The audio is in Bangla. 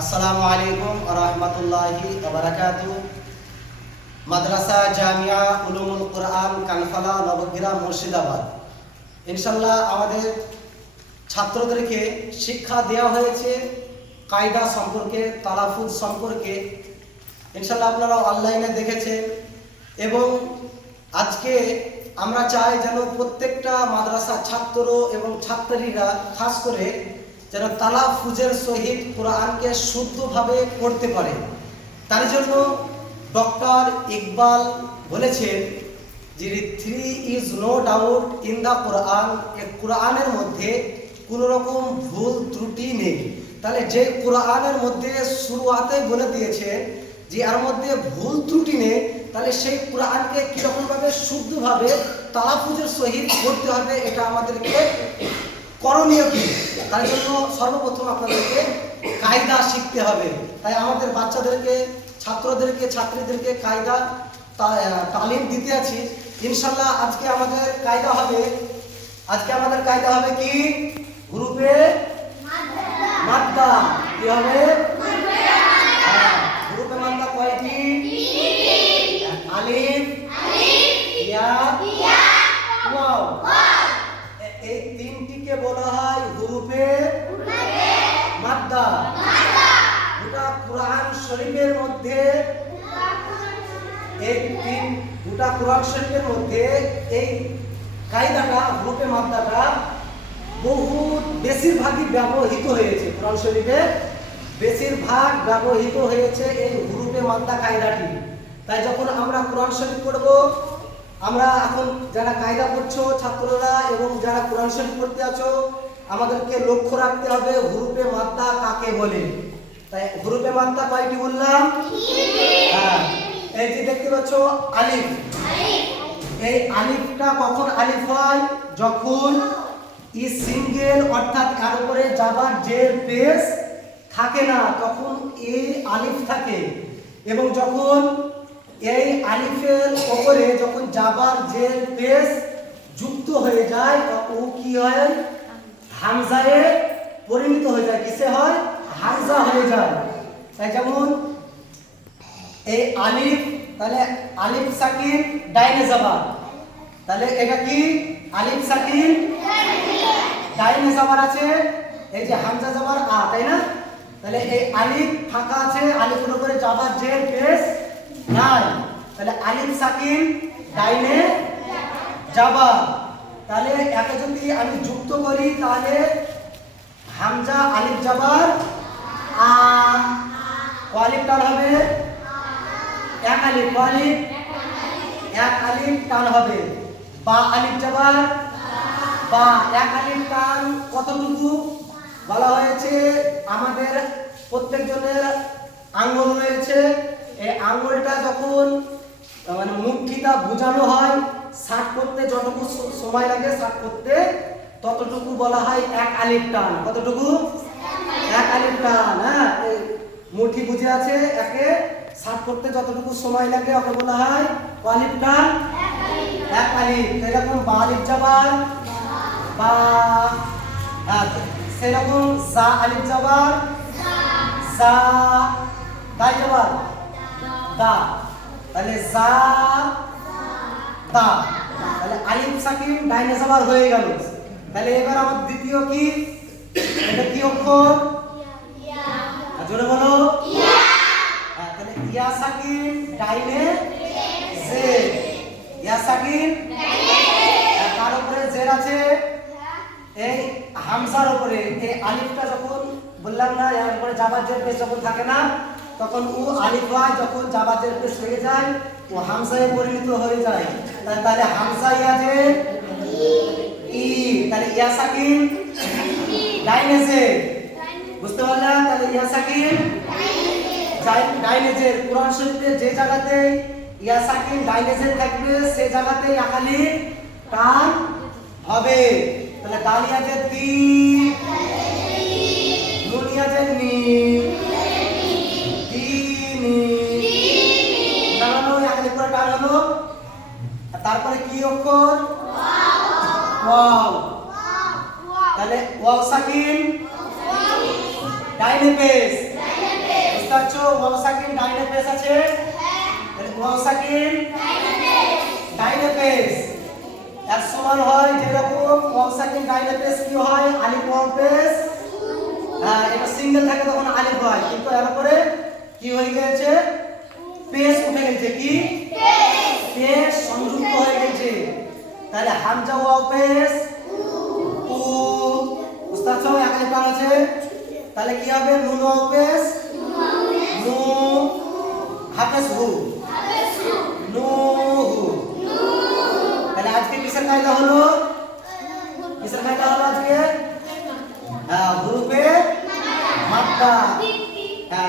আসসালামু আলাইকুম ওয়া রাহমাতুল্লাহি ওয়া বারাকাতুহু। মাদ্রাসা জামিয়া উলুমুল কুরআন কানফালা নবগ্রাম মুর্শিদাবাদ। ইনশাআল্লাহ আমাদের ছাত্রদেরকে শিক্ষা দেওয়া হয়েছে কায়দা সম্পর্কে, তালাফুজ সম্পর্কে। ইনশাআল্লাহ আপনারা অনলাইনে দেখেছেন এবং আজকে আমরা চাই যেন প্রত্যেকটা মাদ্রাসা ছাত্র এবং ছাত্রীরা খাস করে যেন তালাফুজের সহিত কোরআনকে শুদ্ধভাবে পড়তে পারে। তার জন্য ডক্টর ইকবাল বলেছেন যে 3 is no doubt in the Quran, কোরআনের মধ্যে কোনো রকম ভুল ত্রুটি নেই। তাহলে যে কোরআনের মধ্যে শুরুয়াতে বলে দিয়েছে যে এর মধ্যে ভুল ত্রুটি নেই, তাহলে সেই কোরআনকে কীরকমভাবে শুদ্ধভাবে তালাফুজের সহিত পড়তে হবে, এটা আমাদেরকে করণীয় কি? তার জন্য সর্বপ্রথম আপনাদেরকে কায়দা শিখতে হবে। তাই আমাদের বাচ্চাদেরকে, ছাত্রদেরকে, ছাত্রীদেরকে কায়দা তালিম দিতে আছি। ইনশাল্লাহ আজকে আমাদের কায়দা হবে কি? গ্রুপে মাদ্দা। কি হবে? গ্রুপে মাদ্দা কয়টি? আলিফ, ইয়া, ওয়াও। এই তিনটিকে বলা হয় হুরুফে মাদ্দা। গোটা কোরআন শরীফের মধ্যে এই কায়দাটা, হুরুফে মাদ্দাটা বেশিরভাগই ব্যবহৃত হয়েছে। কোরআন শরীফে বেশিরভাগ ব্যবহৃত হয়েছে এই হুরুফে মাদ্দা কায়দাটি। তাই যখন আমরা কোরআন শরীফ পড়ব, আমরা এখন যারা কায়দা পড়ছো ছাত্ররা এবং যারা কোরআন শরীফ পড়তে আছো, আমাদেরকে লক্ষ্য রাখতে হবে হুরুফে মাদ্দা কাকে বলে। তাই হুরুফে মাদ্দা কয়টি বললাম? হ্যাঁ, এই যে দেখতে পাচ্ছ আলিফ। এই আলিফটা কখন আলিফ হয়? যখন ই সিঙ্গেল, অর্থাৎ এর উপরে যাবার জের পেশ থাকে না, তখন এই আলিফ থাকে। এবং যখন এই আলিফের উপরে যখন জাবার জের পেশ যুক্ত হয়ে যায়, ও কি হয়? হামজায়ে পরিণত হয়ে যায়। কিসে হয়? হামজা হয়ে যায়। তাই যেমন এই আলিফ, তাহলে আলিফ সাকিন ডাইনে জাবার, তাহলে এটা কি? আলিফ সাকিন ডাইনে জাবার আছে, এই যে হামজা জাবার আ, তাই না? তাহলে এই আলিফ ফাঁকা আছে, আলিফের উপরে জাবার জের পেশ নাই, তাহলে আলিফ সাকিন ডাইনে জাবার। তাহলে একে যদি আমি যুক্ত করি, তাহলে হামজা আলিফ জাবার আ, আলিফ টান হবে এক আলিফ, এক আলিফ টান হবে। বা আলিফ জাবার বা, এক আলিফ টান কতটুকু বলা হয়েছে? আমাদের প্রত্যেকজনের আঙ্গুল রয়েছে, এই আঙ্গুলটা যখন মানে মুঠিটা বোঝানো হয়, শার্ট করতে যতটুকু সময় লাগে শার্ট করতে, ততটুকু বলা হয় এক আলিফ টান। কতটুকু? এক আলিফ টান। হ্যাঁ, এই মুঠি বুঝে আছে, একে শার্ট করতে যতটুকু সময় লাগে ওকে বলা হয় আলিফ টান, এক আলিফ। এরকম বা আলিফ জাবার বা, সেরকম সা আলিফ জাবার সা, দাই জাবার দা, তাহলে সা দা, তাহলে আলিফ সাকিন ডাইনে জাবার হয়ে গেল। তাহলে এবার আমার দ্বিতীয় কি? এটা কি অক্ষর? ইয়া। জোরে বলো ইয়া। তাহলে ইয়া সাকিন ডাইনে জের, ইয়া সাকিন ডাইনে জের, তার উপরে জের আছে এই হামজার উপরে। এই আলিফটা যখন বললাম না, এর উপরে জাবার জের পেশ যখন থাকে না, তখন ও আলিফ হয়, যখন জাবার জের পেশ হয়ে যায় ও হামজায় পরিণত হয়ে যায়। তাহলে হামজা ইয়া জের ই, তাহলে ইয়া সাকিন ডাইনে জের। বুঝতে পারলাম? তাহলে ইয়া সাকিন ডাইনে জের। কোরআন শরীফে যে জায়গাতে ইয়া সাকিন ডাইনে জের থাকবে, সেই জায়গাতে এক আলিফ টান হবে। তাহলে দালিয়া জের দি, নুনিয়া জের নি, টান হলো। তারপরে কি অক্ষর? ওয়াও। তাহলে ওয়াও সাকিন ডাইনে পেশ, বুঝতে পারছো ওয়াও সাকিন ডাইনে পেশ আছে তাহলে ওয়াও সাকিন ডাইনে পেশ এর সমান হয় যেরকম ওয়াও সাকিন ডাইনে পেশ কি হয় আলিফ ওয়াও পেশ হ্যাঁ এটা সিঙ্গেল থাকে তখন আলিফ হয় কিন্তু এর উপরে কি হয়ে গেছে পেশ উঠে গেছে কি পেশ সংযুক্ত হয়ে গেছে তাহলে হামজা ওয়াও পেশ উ বুঝতে পারছো এখানে প্রাণ আছে তাহলে কি হবে নুন ওয়াও পেশ নু হাফেজ হু নু হু তাহলে আজকে কিসের কায়দা হলো আজকে হ্যাঁ হুরুফে মাদ্দা হ্যাঁ